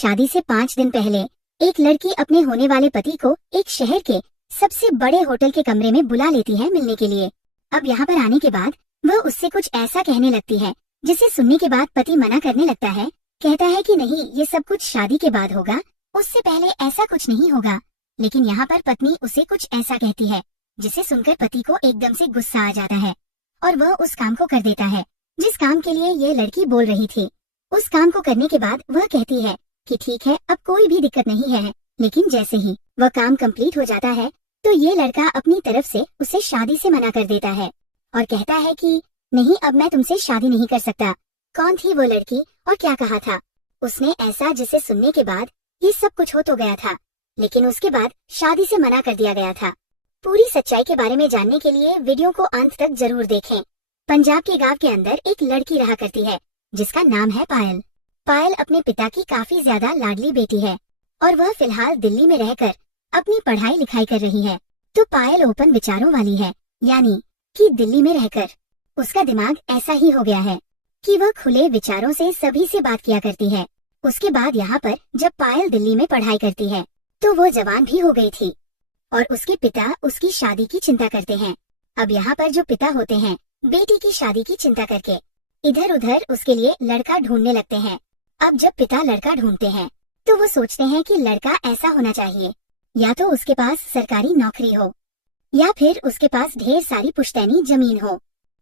शादी से 5 दिन पहले एक लड़की अपने होने वाले पति को एक शहर के सबसे बड़े होटल के कमरे में बुला लेती है मिलने के लिए। अब यहाँ पर आने के बाद वह उससे कुछ ऐसा कहने लगती है जिसे सुनने के बाद पति मना करने लगता है। कहता है कि नहीं, ये सब कुछ शादी के बाद होगा, उससे पहले ऐसा कुछ नहीं होगा। लेकिन यहाँ पर पत्नी उसे कुछ ऐसा कहती है जिसे सुनकर पति को एकदम से गुस्सा आ जाता है और वह उस काम को कर देता है जिस काम के लिए ये लड़की बोल रही थी। उस काम को करने के बाद वह कहती है कि ठीक है, अब कोई भी दिक्कत नहीं है। लेकिन जैसे ही वह काम कंप्लीट हो जाता है तो ये लड़का अपनी तरफ से उसे शादी से मना कर देता है और कहता है कि नहीं, अब मैं तुमसे शादी नहीं कर सकता। कौन थी वो लड़की और क्या कहा था उसने ऐसा जिसे सुनने के बाद ये सब कुछ हो तो गया था, लेकिन उसके बाद शादी से मना कर दिया गया था। पूरी सच्चाई के बारे में जानने के लिए वीडियो को अंत तक जरूर देखें। पंजाब के गांव के अंदर एक लड़की रहा करती है जिसका नाम है पायल। पायल अपने पिता की काफी ज्यादा लाडली बेटी है और वह फिलहाल दिल्ली में रहकर अपनी पढ़ाई लिखाई कर रही है। तो पायल ओपन विचारों वाली है, यानी कि दिल्ली में रहकर उसका दिमाग ऐसा ही हो गया है कि वह खुले विचारों से सभी से बात किया करती है। उसके बाद यहाँ पर जब पायल दिल्ली में पढ़ाई करती है तो वो जवान भी हो गई थी और उसके पिता उसकी शादी की चिंता करते हैं। अब यहाँ पर जो पिता होते हैं बेटी की शादी की चिंता करके इधर उधर उसके लिए लड़का ढूंढने लगते हैं। अब जब पिता लड़का ढूंढते हैं तो वो सोचते हैं कि लड़का ऐसा होना चाहिए, या तो उसके पास सरकारी नौकरी हो या फिर उसके पास ढेर सारी पुश्तैनी जमीन हो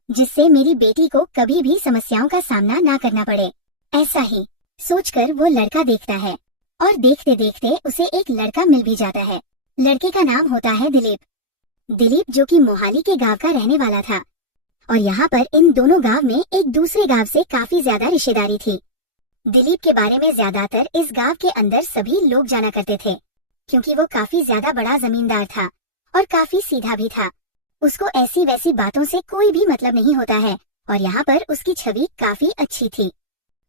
जिससे मेरी बेटी को कभी भी समस्याओं का सामना ना करना पड़े। ऐसा ही सोचकर वो लड़का देखता है और देखते देखते उसे एक लड़का मिल भी जाता है। लड़के का नाम होता है दिलीप। दिलीप जो कि मोहाली के गांव का रहने वाला था और यहाँ पर इन दोनों गांव में एक दूसरे गांव से काफी ज्यादा रिश्तेदारी थी। दिलीप के बारे में ज्यादातर इस गांव के अंदर सभी लोग जाना करते थे क्योंकि वो काफी ज्यादा बड़ा जमींदार था और काफी सीधा भी था। उसको ऐसी वैसी बातों से कोई भी मतलब नहीं होता है और यहाँ पर उसकी छवि काफी अच्छी थी।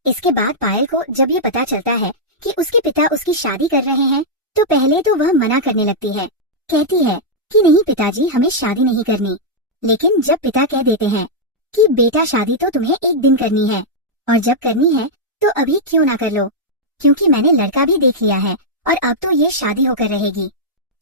इसके बाद पायल को जब ये पता चलता है कि उसके पिता उसकी शादी कर रहे हैं तो पहले तो वह मना करने लगती है। कहती है कि नहीं पिताजी, हमें शादी नहीं करनी। लेकिन जब पिता कह देते हैं कि बेटा शादी तो तुम्हें एक दिन करनी है और जब करनी है तो अभी क्यों ना कर लो, क्योंकि मैंने लड़का भी देख लिया है और अब तो ये शादी होकर रहेगी।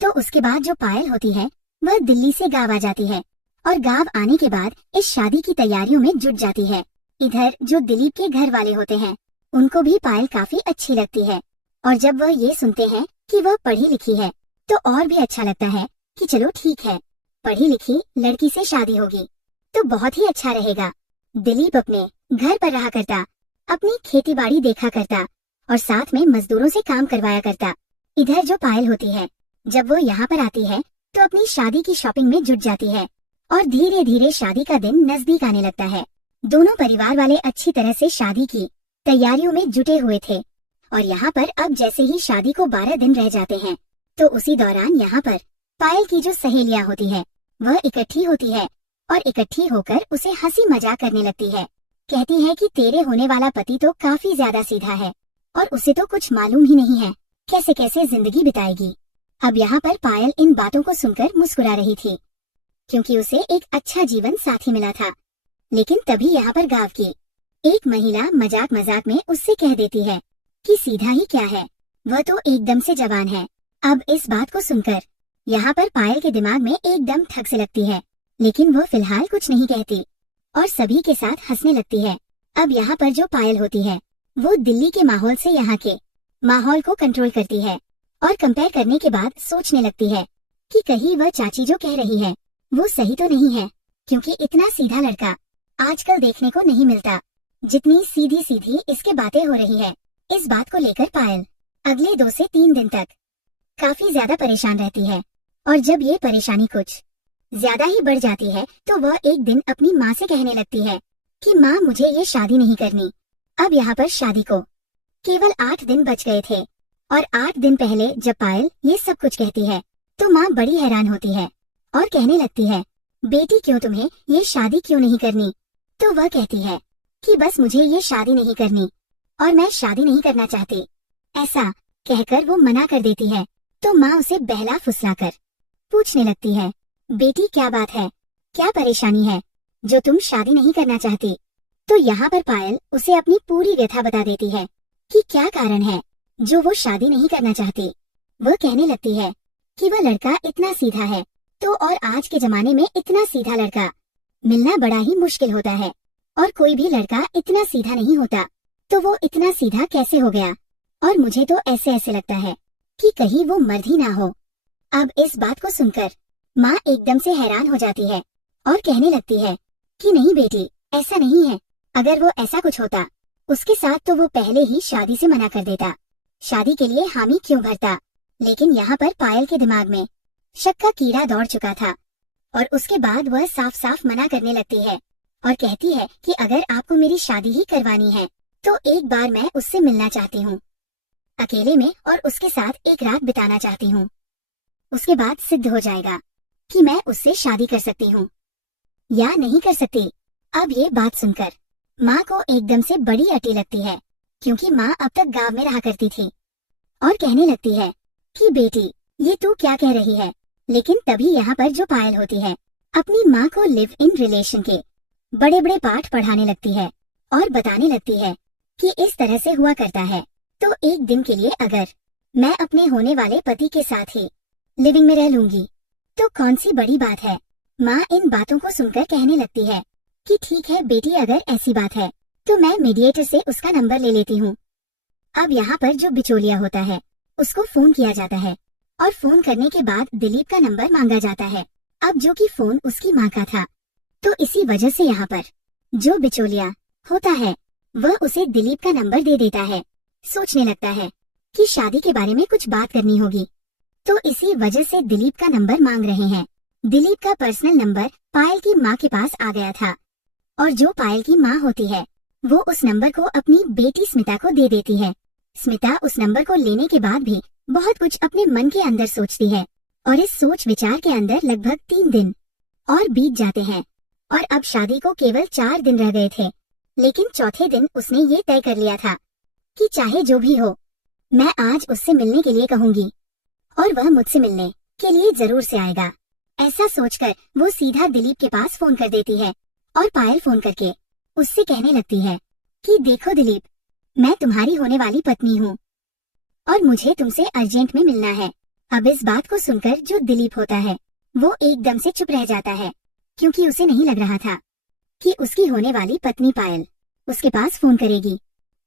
तो उसके बाद जो पायल होती है वह दिल्ली से गाँव आ जाती है और गाँव आने के बाद इस शादी की तैयारियों में जुट जाती है। इधर जो दिलीप के घर वाले होते हैं उनको भी पायल काफी अच्छी लगती है और जब वह ये सुनते हैं कि वह पढ़ी लिखी है तो और भी अच्छा लगता है कि चलो ठीक है, पढ़ी लिखी लड़की से शादी होगी तो बहुत ही अच्छा रहेगा। दिलीप अपने घर पर रहा करता, अपनी खेती बाड़ी देखा करता और साथ में मजदूरों से काम करवाया करता। इधर जो पायल होती है जब वो यहाँ पर आती है तो अपनी शादी की शॉपिंग में जुट जाती है और धीरे धीरे शादी का दिन नजदीक आने लगता है। दोनों परिवार वाले अच्छी तरह से शादी की तैयारियों में जुटे हुए थे और यहाँ पर अब जैसे ही शादी को 12 दिन रह जाते हैं तो उसी दौरान यहाँ पर पायल की जो सहेलियां होती है वह इकट्ठी होती है और इकट्ठी होकर उसे हंसी मजाक करने लगती है। कहती है कि तेरे होने वाला पति तो काफी ज्यादा सीधा है और उसे तो कुछ मालूम ही नहीं है कैसे कैसे जिंदगी बिताएगी। अब यहाँ पर पायल इन बातों को सुनकर मुस्कुरा रही थी क्योंकि उसे एक अच्छा जीवन साथी मिला था। लेकिन तभी यहाँ पर गांव की एक महिला मजाक मजाक में उससे कह देती है कि सीधा ही क्या है, वह तो एकदम से जवान है। अब इस बात को सुनकर यहाँ पर पायल के दिमाग में एकदम ठग से लगती है, लेकिन वो फिलहाल कुछ नहीं कहती और सभी के साथ हंसने लगती है। अब यहाँ पर जो पायल होती है वो दिल्ली के माहौल से यहाँ के माहौल को कंट्रोल करती है और कंपेयर करने के बाद सोचने लगती है कि कहीं वह चाची जो कह रही है वो सही तो नहीं है, क्योंकि इतना सीधा लड़का आजकल देखने को नहीं मिलता जितनी सीधी सीधी इसके बातें हो रही है। इस बात को लेकर पायल अगले 2 से 3 दिन तक काफी ज्यादा परेशान रहती है और जब ये परेशानी कुछ ज्यादा ही बढ़ जाती है तो वह एक दिन अपनी माँ से कहने लगती है कि माँ, मुझे ये शादी नहीं करनी। अब यहाँ पर शादी को केवल 8 दिन बच गए थे और 8 दिन पहले जब पायल ये सब कुछ कहती है तो माँ बड़ी हैरान होती है और कहने लगती है, बेटी क्यों तुम्हें ये शादी क्यों नहीं करनी? तो वह कहती है कि बस मुझे ये शादी नहीं करनी और मैं शादी नहीं करना चाहती। ऐसा कहकर वो मना कर देती है तो माँ उसे बहला फुसलाकर पूछने लगती है, बेटी क्या बात है, क्या परेशानी है जो तुम शादी नहीं करना चाहती? तो यहाँ पर पायल उसे अपनी पूरी व्यथा बता देती है कि क्या कारण है जो वो शादी नहीं करना चाहती। वह कहने लगती है कि वह लड़का इतना सीधा है, तो और आज के जमाने में इतना सीधा लड़का मिलना बड़ा ही मुश्किल होता है, और कोई भी लड़का इतना सीधा नहीं होता, तो वो इतना सीधा कैसे हो गया। और मुझे तो ऐसे ऐसे लगता है कि कहीं वो मर्द ही ना हो। अब इस बात को सुनकर माँ एकदम से हैरान हो जाती है और कहने लगती है कि नहीं बेटी, ऐसा नहीं है। अगर वो ऐसा कुछ होता उसके साथ तो वो पहले ही शादी से मना कर देता, शादी के लिए हामी क्यों भरता। लेकिन यहाँ पर पायल के दिमाग में शक का कीड़ा दौड़ चुका था, और उसके बाद वह साफ साफ मना करने लगती है और कहती है कि अगर आपको मेरी शादी ही करवानी है तो एक बार मैं उससे मिलना चाहती हूँ, अकेले में, और उसके साथ एक रात बिताना चाहती हूँ। उसके बाद सिद्ध हो जाएगा कि मैं उससे शादी कर सकती हूँ या नहीं कर सकती। अब ये बात सुनकर माँ को एकदम से बड़ी अटी लगती है, क्योंकि माँ अब तक गांव में रहा करती थी, और कहने लगती है कि बेटी ये तू क्या कह रही है। लेकिन तभी यहाँ पर जो पायल होती है अपनी माँ को लिव इन रिलेशन के बड़े बड़े पाठ पढ़ाने लगती है और बताने लगती है कि इस तरह से हुआ करता है, तो एक दिन के लिए अगर मैं अपने होने वाले पति के साथ ही लिविंग में रह लूंगी तो कौन सी बड़ी बात है। माँ इन बातों को सुनकर कहने लगती है कि ठीक है बेटी, अगर ऐसी बात है तो मैं मीडिएटर से उसका नंबर ले लेती हूँ। अब यहाँ पर जो बिचौलिया होता है उसको फोन किया जाता है, और फोन करने के बाद दिलीप का नंबर मांगा जाता है। अब जो कि फोन उसकी माँ का था, तो इसी वजह से यहाँ पर जो बिचौलिया होता है वह उसे दिलीप का नंबर दे देता है। सोचने लगता है कि शादी के बारे में कुछ बात करनी होगी, तो इसी वजह से दिलीप का नंबर मांग रहे हैं। दिलीप का पर्सनल नंबर पायल की माँ के पास आ गया था, और जो पायल की माँ होती है वो उस नंबर को अपनी बेटी स्मिता को दे देती है। स्मिता उस नंबर को लेने के बाद भी बहुत कुछ अपने मन के अंदर सोचती है, और इस सोच विचार के अंदर लगभग 3 दिन और बीत जाते हैं, और अब शादी को केवल 4 दिन रह गए थे। लेकिन चौथे दिन उसने ये तय कर लिया था कि चाहे जो भी हो मैं आज उससे मिलने के लिए कहूंगी, और वह मुझसे मिलने के लिए जरूर से आएगा। ऐसा सोचकर वो सीधा दिलीप के पास फोन कर देती है, और पायल फोन करके उससे कहने लगती है कि देखो दिलीप, मैं तुम्हारी होने वाली पत्नी हूँ और मुझे तुमसे अर्जेंट में मिलना है। अब इस बात को सुनकर जो दिलीप होता है वो एकदम से चुप रह जाता है, क्योंकि उसे नहीं लग रहा था कि उसकी होने वाली पत्नी पायल उसके पास फोन करेगी,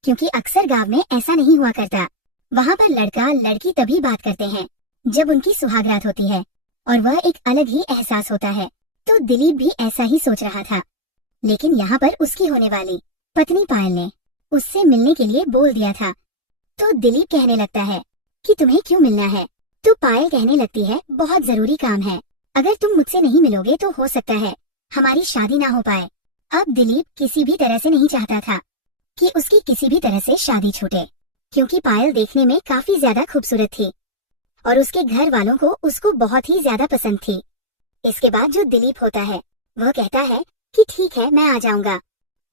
क्योंकि अक्सर गांव में ऐसा नहीं हुआ करता। वहाँ पर लड़का लड़की तभी बात करते हैं जब उनकी सुहागरात होती है, और वह एक अलग ही एहसास होता है। तो दिलीप भी ऐसा ही सोच रहा था, लेकिन यहाँ पर उसकी होने वाली पत्नी पायल ने उससे मिलने के लिए बोल दिया था। तो दिलीप कहने लगता है कि तुम्हें क्यों मिलना है। तो पायल कहने लगती है बहुत जरूरी काम है, अगर तुम मुझसे नहीं मिलोगे तो हो सकता है हमारी शादी ना हो पाए। अब दिलीप किसी भी तरह से नहीं चाहता था कि उसकी किसी भी तरह से शादी छूटे, क्योंकि पायल देखने में काफी ज्यादा खूबसूरत थी और उसके घर वालों को उसको बहुत ही ज्यादा पसंद थी। इसके बाद जो दिलीप होता है वह कहता है कि ठीक है मैं आ जाऊंगा,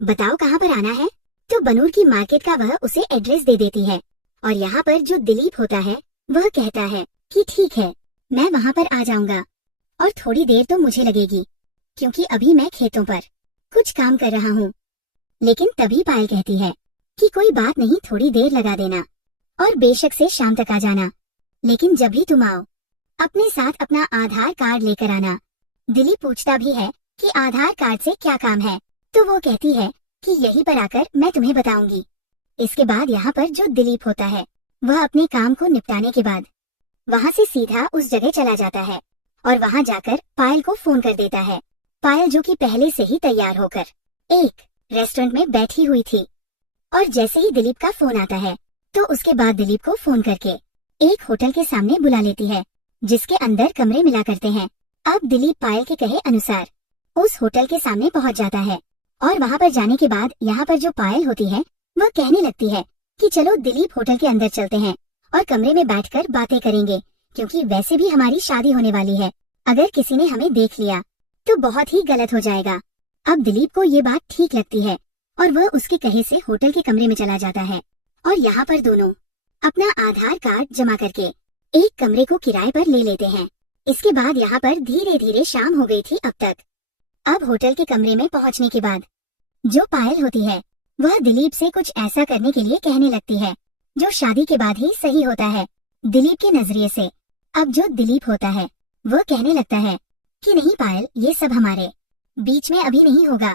बताओ कहाँ पर आना है। तो बनूर की मार्केट का वह उसे एड्रेस दे देती है, और यहाँ पर जो दिलीप होता है वह कहता है कि ठीक है मैं वहाँ पर आ जाऊंगा, और थोड़ी देर तो मुझे लगेगी क्योंकि अभी मैं खेतों पर कुछ काम कर रहा हूँ। लेकिन तभी पायल कहती है कि कोई बात नहीं, थोड़ी देर लगा देना और बेशक से शाम तक आ जाना, लेकिन जब भी तुम आओ अपने साथ अपना आधार कार्ड लेकर आना। दिलीप पूछता भी है कि आधार कार्ड से क्या काम है, तो वो कहती है कि यहीं पर आकर मैं तुम्हें बताऊंगी। इसके बाद यहाँ पर जो दिलीप होता है वह अपने काम को निपटाने के बाद वहाँ से सीधा उस जगह चला जाता है, और वहाँ जाकर पायल को फोन कर देता है। पायल जो कि पहले से ही तैयार होकर एक रेस्टोरेंट में बैठी हुई थी, और जैसे ही दिलीप का फोन आता है तो उसके बाद दिलीप को फोन करके एक होटल के सामने बुला लेती है, जिसके अंदर कमरे मिला करते हैं। अब दिलीप पायल के कहे अनुसार उस होटल के सामने पहुंच जाता है, और वहां पर जाने के बाद यहाँ पर जो पायल होती है वह कहने लगती है कि चलो दिलीप होटल के अंदर चलते हैं और कमरे में बैठकर बातें करेंगे, क्योंकि वैसे भी हमारी शादी होने वाली है, अगर किसी ने हमें देख लिया तो बहुत ही गलत हो जाएगा। अब दिलीप को ये बात ठीक लगती है, और वह उसके कहे से होटल के कमरे में चला जाता है, और यहाँ पर दोनों अपना आधार कार्ड जमा करके एक कमरे को किराए पर ले लेते हैं। इसके बाद यहाँ पर धीरे धीरे शाम हो गई थी अब तक। अब होटल के कमरे में पहुँचने के बाद जो पायल होती है वह दिलीप से कुछ ऐसा करने के लिए कहने लगती है जो शादी के बाद ही सही होता है दिलीप के नजरिए से। अब जो दिलीप होता है वह कहने लगता है कि नहीं पायल, ये सब हमारे बीच में अभी नहीं होगा,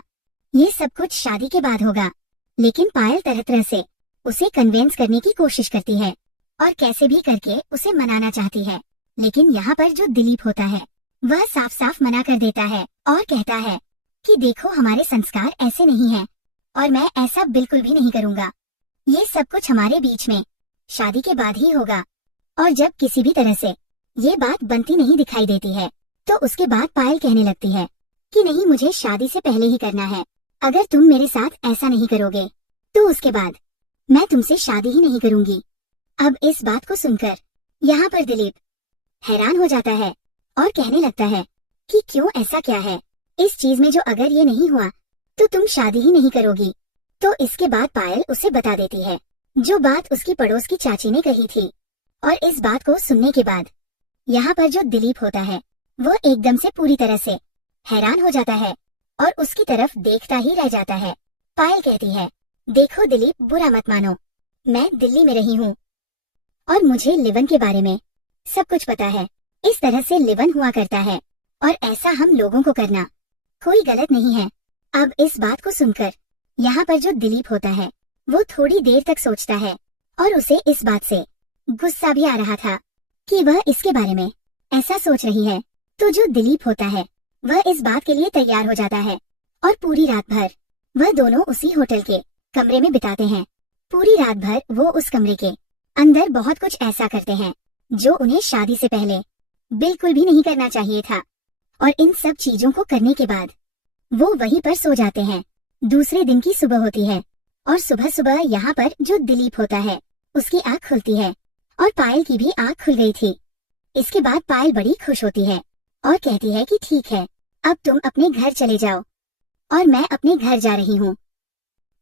ये सब कुछ शादी के बाद होगा। लेकिन पायल तरह तरह से उसे कन्वेंस करने की कोशिश करती है और कैसे भी करके उसे मनाना चाहती है। लेकिन यहाँ पर जो दिलीप होता है वह साफ साफ मना कर देता है और कहता है कि देखो, हमारे संस्कार ऐसे नहीं हैं और मैं ऐसा बिल्कुल भी नहीं करूँगा। ये सब कुछ हमारे बीच में शादी के बाद ही होगा। और जब किसी भी तरह से ये बात बनती नहीं दिखाई देती है तो उसके बाद पायल कहने लगती है कि नहीं, मुझे शादी से पहले ही करना है। अगर तुम मेरे साथ ऐसा नहीं करोगे तो उसके बाद मैं तुमसे शादी ही नहीं करूंगी। अब इस बात को सुनकर यहाँ पर दिलीप हैरान हो जाता है और कहने लगता है कि क्यों, ऐसा क्या है इस चीज में जो अगर ये नहीं हुआ तो तुम शादी ही नहीं करोगी। तो इसके बाद पायल उसे बता देती है जो बात उसकी पड़ोस की चाची ने कही थी। और इस बात को सुनने के बाद यहाँ पर जो दिलीप होता है वो एकदम से पूरी तरह से हैरान हो जाता है और उसकी तरफ देखता ही रह जाता है। पायल कहती है, देखो दिलीप, बुरा मत मानो, मैं दिल्ली में रही हूँ और मुझे लिवन के बारे में सब कुछ पता है। इस तरह से लिवन हुआ करता है और ऐसा हम लोगों को करना कोई गलत नहीं है। अब इस बात को सुनकर यहाँ पर जो दिलीप होता है वो थोड़ी देर तक सोचता है और उसे इस बात से गुस्सा भी आ रहा था कि वह इसके बारे में ऐसा सोच रही है। तो जो दिलीप होता है वह इस बात के लिए तैयार हो जाता है और पूरी रात भर वह दोनों उसी होटल के कमरे में बिताते हैं। पूरी रात भर वो उस कमरे के अंदर बहुत कुछ ऐसा करते हैं जो उन्हें शादी से पहले बिल्कुल भी नहीं करना चाहिए था। और इन सब चीजों को करने के बाद वो वहीं पर सो जाते हैं। दूसरे दिन की सुबह होती है और सुबह सुबह यहाँ पर जो दिलीप होता है उसकी आँख खुलती है और पायल की भी आँख खुल गई थी। इसके बाद पायल बड़ी खुश होती है और कहती है कि ठीक है, अब तुम अपने घर चले जाओ और मैं अपने घर जा रही हूँ।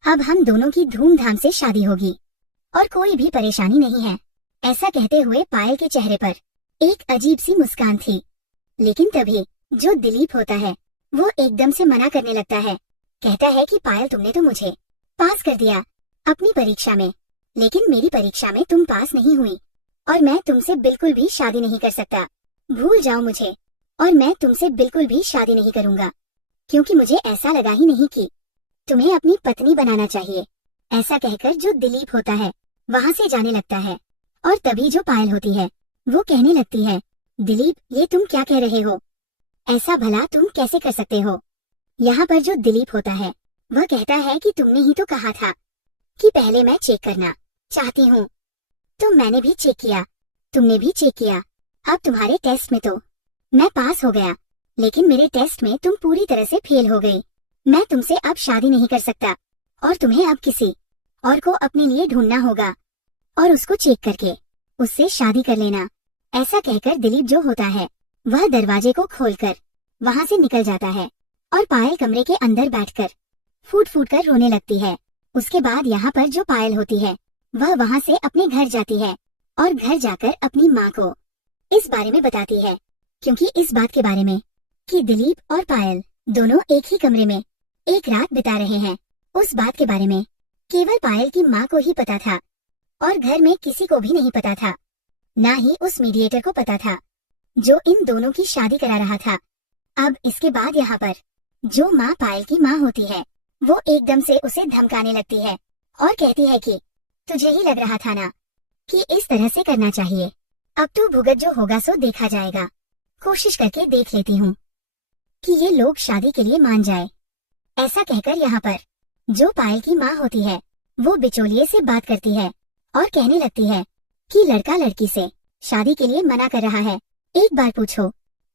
अब हम दोनों की धूमधाम से शादी होगी और कोई भी परेशानी नहीं है। ऐसा कहते हुए पायल के चेहरे पर एक अजीब सी मुस्कान थी। लेकिन तभी जो दिलीप होता है वो एकदम से मना करने लगता है। कहता है कि पायल, तुमने तो मुझे पास कर दिया अपनी परीक्षा में, लेकिन मेरी परीक्षा में तुम पास नहीं हुई और मैं तुमसे बिल्कुल भी शादी नहीं कर सकता। भूल जाओ मुझे और मैं तुमसे बिल्कुल भी शादी नहीं करूंगा, क्योंकि मुझे ऐसा लगा ही नहीं कि तुम्हें अपनी पत्नी बनाना चाहिए। ऐसा कहकर जो दिलीप होता है वहाँ से जाने लगता है और तभी जो पायल होती है वो कहने लगती है, दिलीप, ये तुम क्या कह रहे हो? ऐसा भला तुम कैसे कर सकते हो? यहाँ पर जो दिलीप होता है वह कहता है कि तुमने ही तो कहा था कि पहले मैं चेक करना चाहती हूँ, तो मैंने भी चेक किया, तुमने भी चेक किया। अब तुम्हारे टेस्ट में तो मैं पास हो गया, लेकिन मेरे टेस्ट में तुम पूरी तरह से फेल हो गई। मैं तुमसे अब शादी नहीं कर सकता और तुम्हें अब किसी और को अपने लिए ढूंढना होगा और उसको चेक करके उससे शादी कर लेना। ऐसा कहकर दिलीप जो होता है वह दरवाजे को खोलकर वहाँ से निकल जाता है और पायल कमरे के अंदर बैठकर फूट फूट कर रोने लगती है। उसके बाद यहाँ पर जो पायल होती है वह वहाँ से अपने घर जाती है और घर जाकर अपनी माँ को इस बारे में बताती है, क्योंकि इस बात के बारे में कि दिलीप और पायल दोनों एक ही कमरे में एक रात बिता रहे हैं, उस बात के बारे में केवल पायल की माँ को ही पता था और घर में किसी को भी नहीं पता था, ना ही उस मीडिएटर को पता था जो इन दोनों की शादी करा रहा था। अब इसके बाद यहाँ पर जो माँ पायल की माँ होती है वो एकदम से उसे धमकाने लगती है और कहती है कि तुझे ही लग रहा था ना कि इस तरह से करना चाहिए, अब तो भुगत जो होगा सो देखा जाएगा। कोशिश करके देख लेती हूँ कि ये लोग शादी के लिए मान जाए। ऐसा कहकर यहाँ पर जो पायल की माँ होती है वो बिचौलिए से बात करती है और कहने लगती है कि लड़का लड़की से शादी के लिए मना कर रहा है, एक बार पूछो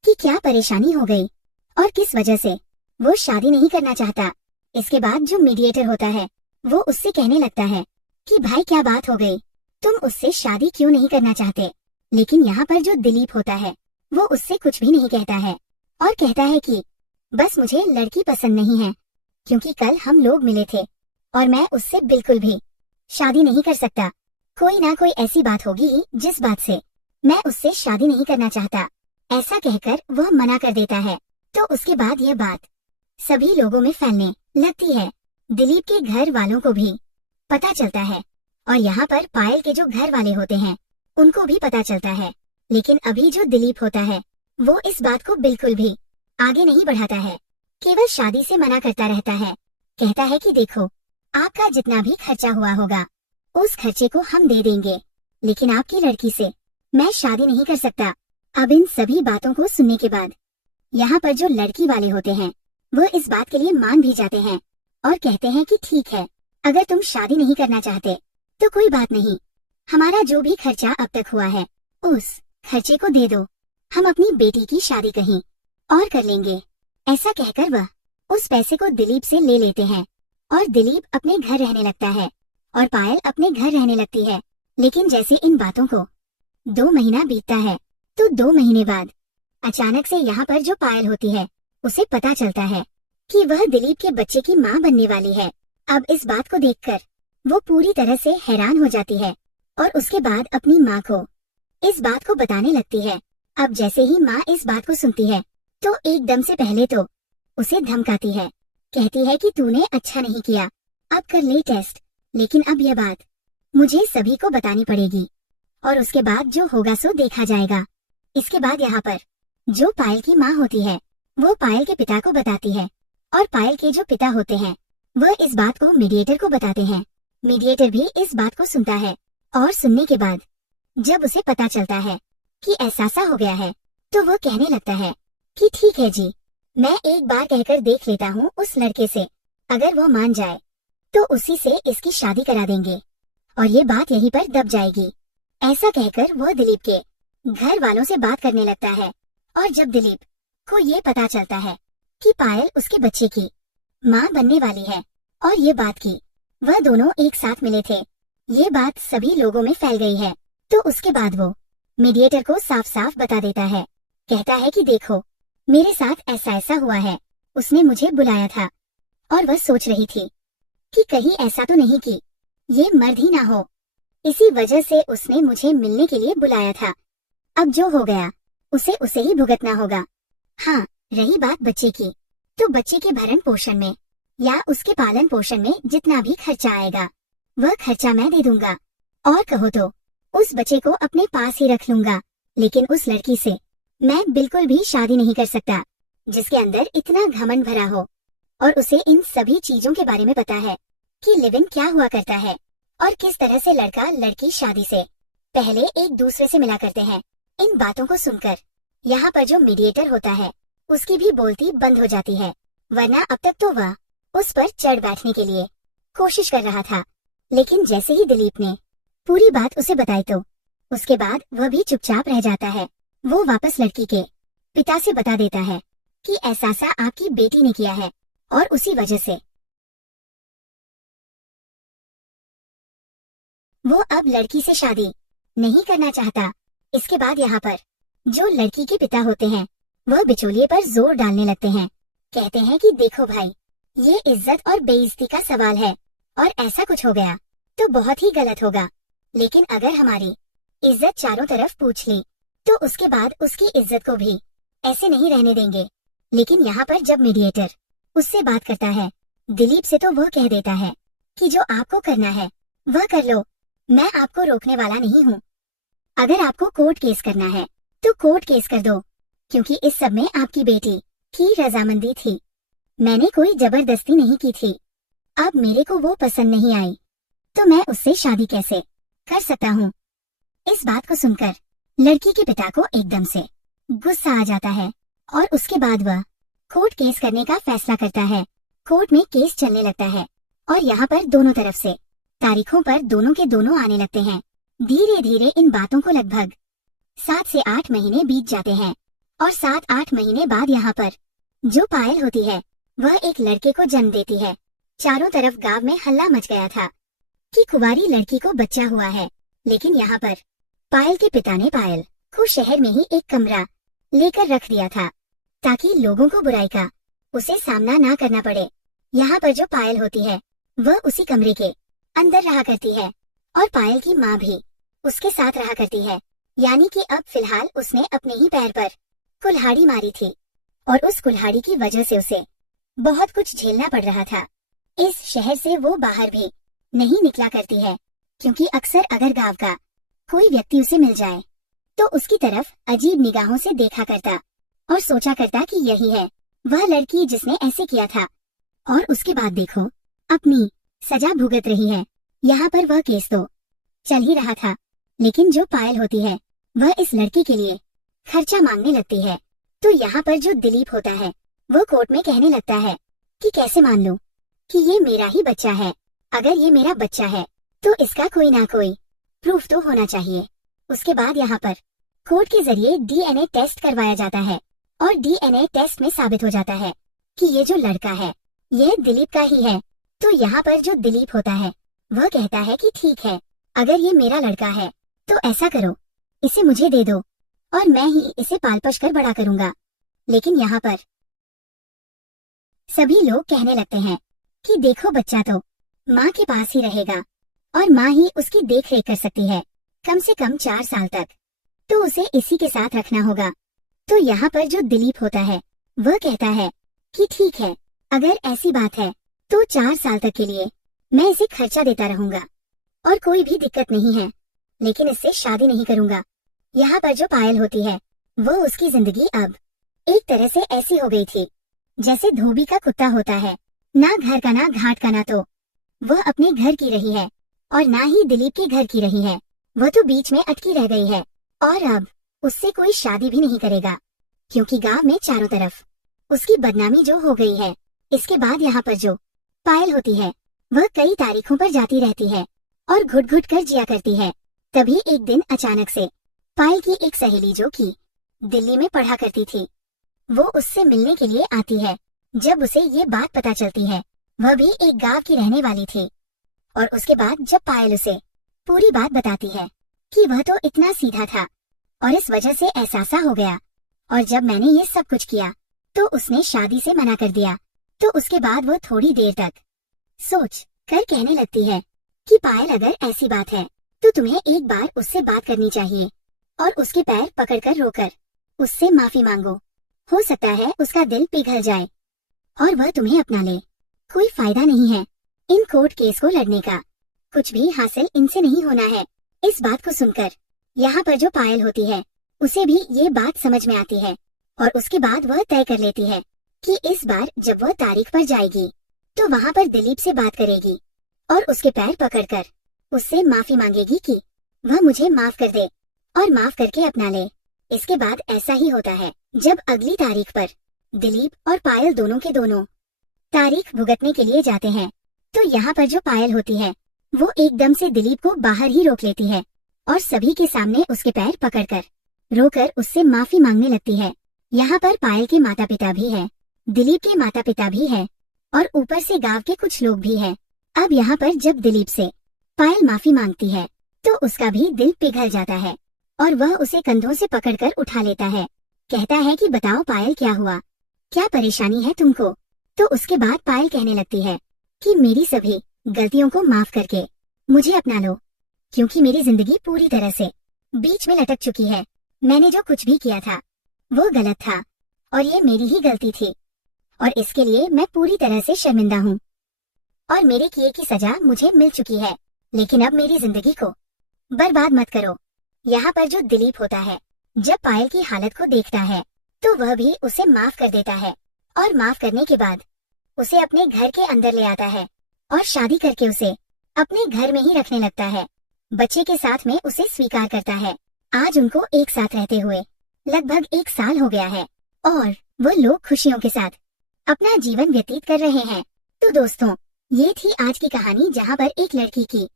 कि क्या परेशानी हो गई और किस वजह से वो शादी नहीं करना चाहता। इसके बाद जो मीडिएटर होता है वो उससे कहने लगता है कि भाई, क्या बात हो गई, तुम उससे शादी क्यों नहीं करना चाहते? लेकिन यहाँ पर जो दिलीप होता है वो उससे कुछ भी नहीं कहता है और कहता है कि बस मुझे लड़की पसंद नहीं है, क्योंकि कल हम लोग मिले थे और मैं उससे बिल्कुल भी शादी नहीं कर सकता। कोई ना कोई ऐसी बात होगी ही जिस बात से मैं उससे शादी नहीं करना चाहता। ऐसा कहकर वह मना कर देता है। तो उसके बाद यह बात सभी लोगों में फैलने लगती है। दिलीप के घर वालों को भी पता चलता है और यहाँ पर पायल के जो घर वाले होते हैं उनको भी पता चलता है। लेकिन अभी जो दिलीप होता है वो इस बात को बिल्कुल भी आगे नहीं बढ़ाता है, केवल शादी से मना करता रहता है। कहता है कि देखो, आपका जितना भी खर्चा हुआ होगा उस खर्चे को हम दे देंगे, लेकिन आपकी लड़की से मैं शादी नहीं कर सकता। अब इन सभी बातों को सुनने के बाद यहाँ पर जो लड़की वाले होते हैं वो इस बात के लिए मान भी जाते हैं और कहते हैं कि ठीक है, अगर तुम शादी नहीं करना चाहते तो कोई बात नहीं, हमारा जो भी खर्चा अब तक हुआ है उस खर्चे को दे दो, हम अपनी बेटी की शादी कहीं और कर लेंगे। ऐसा कहकर वह उस पैसे को दिलीप से ले लेते हैं और दिलीप अपने घर रहने लगता है और पायल अपने घर रहने लगती है। लेकिन जैसे इन बातों को 2 महीना बीतता है तो 2 महीने बाद अचानक से यहाँ पर जो पायल होती है उसे पता चलता है कि वह दिलीप के बच्चे की माँ बनने वाली है। अब इस बात को देखकर वो पूरी तरह से हैरान हो जाती है और उसके बाद अपनी माँ को इस बात को बताने लगती है। अब जैसे ही माँ इस बात को सुनती है तो एकदम से पहले तो उसे धमकाती है, कहती है कि तूने अच्छा नहीं किया, अब कर ले टेस्ट, लेकिन अब यह बात मुझे सभी को बतानी पड़ेगी और उसके बाद जो होगा सो देखा जाएगा। इसके बाद यहाँ पर जो पायल की माँ होती है वो पायल के पिता को बताती है और पायल के जो पिता होते हैं वह इस बात को मीडिएटर को बताते हैं। मीडिएटर भी इस बात को सुनता है और सुनने के बाद जब उसे पता चलता है कि ऐसा हो गया है तो वो कहने लगता है कि ठीक है जी, मैं एक बार कहकर देख लेता हूँ उस लड़के से, अगर वो मान जाए तो उसी से इसकी शादी करा देंगे और ये बात यहीं पर दब जाएगी। ऐसा कहकर वह दिलीप के घर वालों से बात करने लगता है और जब दिलीप को ये पता चलता है कि पायल उसके बच्चे की माँ बनने वाली है और ये बात की वह दोनों एक साथ मिले थे, ये बात सभी लोगों में फैल गई है। तो उसके बाद वो मीडिएटर को साफ साफ बता देता है, कहता है कि देखो, मेरे साथ ऐसा हुआ है, उसने मुझे बुलाया था और वह सोच रही थी कि कहीं ऐसा तो नहीं कि ये मर्द ही ना हो, इसी वजह से उसने मुझे मिलने के लिए बुलाया था। अब जो हो गया उसे ही भुगतना होगा। हाँ, रही बात बच्चे की, तो बच्चे के भरण पोषण में या उसके पालन पोषण में जितना भी खर्चा आएगा वह खर्चा मैं दे दूंगा और कहो तो उस बच्चे को अपने पास ही रख लूंगा, लेकिन उस लड़की से मैं बिल्कुल भी शादी नहीं कर सकता जिसके अंदर इतना घमंड भरा हो और उसे इन सभी चीजों के बारे में पता है कि लिव इन क्या हुआ करता है और किस तरह से लड़का लड़की शादी से पहले एक दूसरे से मिला करते हैं। इन बातों को सुनकर यहाँ पर जो मीडिएटर होता है उसकी भी बोलती बंद हो जाती है, वरना अब तक तो वह उस पर चढ़ बैठने के लिए कोशिश कर रहा था। लेकिन जैसे ही दिलीप ने पूरी बात उसे बताई तो उसके बाद वह भी चुपचाप रह जाता है। वो वापस लड़की के पिता से बता देता है कि ऐसा आपकी बेटी ने किया है और उसी वजह से वो अब लड़की से शादी नहीं करना चाहता। इसके बाद यहाँ पर जो लड़की के पिता होते हैं वह बिचौलिए पर जोर डालने लगते हैं, कहते हैं कि देखो भाई, ये इज्जत और बेइज्जती का सवाल है और ऐसा कुछ हो गया तो बहुत ही गलत होगा, लेकिन अगर हमारी इज्जत चारों तरफ पूछ ली तो उसके बाद उसकी इज्जत को भी ऐसे नहीं रहने देंगे। लेकिन यहाँ पर जब मीडिएटर उससे बात करता है दिलीप से तो वह कह देता है कि जो आपको करना है वह कर लो, मैं आपको रोकने वाला नहीं हूँ। अगर आपको कोर्ट केस करना है तो कोर्ट केस कर दो, क्योंकि इस सब में आपकी बेटी की रजामंदी थी, मैंने कोई जबरदस्ती नहीं की थी। अब मेरे को वो पसंद नहीं आई तो मैं उससे शादी कैसे कर सकता हूँ। इस बात को सुनकर लड़की के पिता को एकदम से गुस्सा आ जाता है और उसके बाद वह कोर्ट केस करने का फैसला करता है। कोर्ट में केस चलने लगता है और यहाँ पर दोनों तरफ से तारीखों पर दोनों के दोनों आने लगते हैं। धीरे धीरे इन बातों को लगभग 7 से 8 महीने बीत जाते हैं और 7-8 महीने बाद यहाँ पर जो पायल होती है वह एक लड़के को जन्म देती है। चारों तरफ गांव में हल्ला मच गया था कि कुंवारी लड़की को बच्चा हुआ है, लेकिन यहाँ पर पायल के पिता ने पायल को शहर में ही एक कमरा लेकर रख दिया था ताकि लोगों को बुराई का उसे सामना ना करना पड़े। यहाँ पर जो पायल होती है वह उसी कमरे के अंदर रहा करती है और पायल की माँ भी उसके साथ रहा करती है। यानी कि अब फिलहाल उसने अपने ही पैर पर कुल्हाड़ी मारी थी और उस कुल्हाड़ी की वजह से उसे बहुत कुछ झेलना पड़ रहा था। इस शहर से वो बाहर भी नहीं निकला करती है क्योंकि अक्सर अगर गांव का कोई व्यक्ति उसे मिल जाए तो उसकी तरफ अजीब निगाहों से देखा करता और सोचा करता कि यही है वह लड़की जिसने ऐसे किया था। और उसके बाद देखो, अपनी सजा भुगत रही है। यहाँ पर वह केस तो चल ही रहा था, लेकिन जो पायल होती है वह इस लड़की के लिए खर्चा मांगने लगती है। तो यहाँ पर जो दिलीप होता है वो कोर्ट में कहने लगता है कि कैसे मान लूं कि ये मेरा ही बच्चा है। अगर ये मेरा बच्चा है तो इसका कोई ना कोई प्रूफ तो होना चाहिए। उसके बाद यहाँ पर कोर्ट के जरिए डीएनए टेस्ट करवाया जाता है और डीएनए टेस्ट में साबित हो जाता है कि ये जो लड़का है यह दिलीप का ही है। तो यहाँ पर जो दिलीप होता है वह कहता है कि ठीक है, अगर ये मेरा लड़का है तो ऐसा करो, इसे मुझे दे दो और मैं ही इसे पाल पोस कर बड़ा करूंगा। लेकिन यहाँ पर सभी लोग कहने लगते हैं कि देखो, बच्चा तो माँ के पास ही रहेगा और माँ ही उसकी देख रेख कर सकती है कम से कम 4 साल तक, तो उसे इसी के साथ रखना होगा। तो यहाँ पर जो दिलीप होता है वह कहता है कि ठीक है, अगर ऐसी बात है तो 4 साल तक के लिए मैं इसे खर्चा देता रहूंगा और कोई भी दिक्कत नहीं है, लेकिन इससे शादी नहीं करूंगा। यहाँ पर जो पायल होती है वो उसकी जिंदगी अब एक तरह से ऐसी हो गई थी जैसे धोबी का कुत्ता होता है, ना घर का ना घाट का, ना तो वह अपने घर की रही है और ना ही दिलीप के घर की रही है। वह तो बीच में अटकी रह गई है और अब उससे कोई शादी भी नहीं करेगा, क्योंकि गांव में चारों तरफ उसकी बदनामी जो हो गई है। इसके बाद यहाँ पर जो पायल होती है वह कई तारीखों पर जाती रहती है और घुट घुट कर जिया करती है। तभी एक दिन अचानक से पायल की एक सहेली जो कि दिल्ली में पढ़ा करती थी वो उससे मिलने के लिए आती है। जब उसे ये बात पता चलती है, वह भी एक गांव की रहने वाली थी, और उसके बाद जब पायल उसे पूरी बात बताती है कि वह तो इतना सीधा था और इस वजह से ऐसा हो गया, और जब मैंने ये सब कुछ किया तो उसने शादी से मना कर दिया। तो उसके बाद वो थोड़ी देर तक सोच कर कहने लगती है कि पायल, अगर ऐसी बात है तो तुम्हें एक बार उससे बात करनी चाहिए और उसके पैर पकड़कर रोकर उससे माफी मांगो। हो सकता है उसका दिल पिघल जाए और वह तुम्हें अपना ले। कोई फायदा नहीं है इन कोर्ट केस को लड़ने का, कुछ भी हासिल इनसे नहीं होना है। इस बात को सुनकर यहाँ पर जो पायल होती है उसे भी ये बात समझ में आती है और उसके बाद वह तय कर लेती है कि इस बार जब वह तारीख पर जाएगी तो वहाँ पर दिलीप से बात करेगी और उसके पैर पकड़कर उससे माफी मांगेगी कि वह मुझे माफ कर दे और माफ करके अपना ले। इसके बाद ऐसा ही होता है, जब अगली तारीख पर दिलीप और पायल दोनों के दोनों तारीख भुगतने के लिए जाते हैं तो यहाँ पर जो पायल होती है वो एकदम से दिलीप को बाहर ही रोक लेती है और सभी के सामने उसके पैर पकड़कर रोकर उससे माफी मांगने लगती है। यहाँ पर पायल के माता पिता भी हैं, दिलीप के माता पिता भी हैं और ऊपर से गांव के कुछ लोग भी हैं। अब यहाँ पर जब दिलीप से पायल माफी मांगती है तो उसका भी दिल पिघल जाता है और वह उसे कंधों से पकड़कर उठा लेता है। कहता है कि बताओ पायल, क्या हुआ, क्या परेशानी है तुमको। तो उसके बाद पायल कहने लगती है कि मेरी सभी गलतियों को माफ करके मुझे अपना लो, क्योंकि मेरी जिंदगी पूरी तरह से बीच में लटक चुकी है। मैंने जो कुछ भी किया था वो गलत था और ये मेरी ही गलती थी और इसके लिए मैं पूरी तरह से शर्मिंदा हूँ और मेरे किए की सजा मुझे मिल चुकी है, लेकिन अब मेरी जिंदगी को बर्बाद मत करो। यहाँ पर जो दिलीप होता है जब पायल की हालत को देखता है तो वह भी उसे माफ कर देता है और माफ करने के बाद उसे अपने घर के अंदर ले आता है और शादी करके उसे अपने घर में ही रखने लगता है। बच्चे के साथ में उसे स्वीकार करता है। आज उनको एक साथ रहते हुए लगभग 1 साल हो गया है और वो लोग खुशियों के साथ अपना जीवन व्यतीत कर रहे हैं। तो दोस्तों, ये थी आज की कहानी जहाँ पर एक लड़की की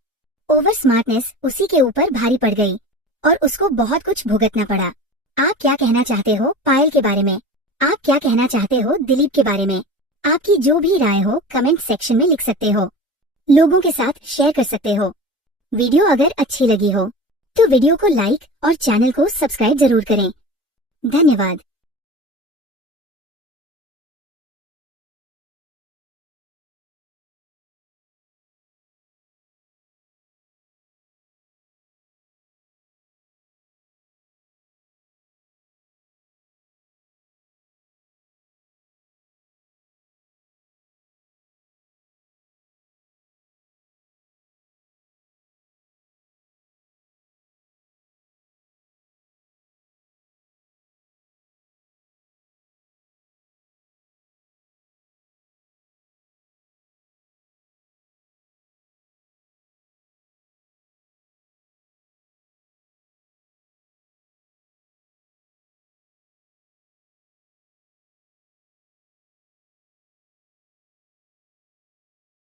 ओवर स्मार्टनेस उसी के ऊपर भारी पड़ गई और उसको बहुत कुछ भुगतना पड़ा। आप क्या कहना चाहते हो पायल के बारे में? आप क्या कहना चाहते हो दिलीप के बारे में? आपकी जो भी राय हो कमेंट सेक्शन में लिख सकते हो, लोगों के साथ शेयर कर सकते हो। वीडियो अगर अच्छी लगी हो तो वीडियो को लाइक और चैनल को सब्सक्राइब जरूर करें। धन्यवाद।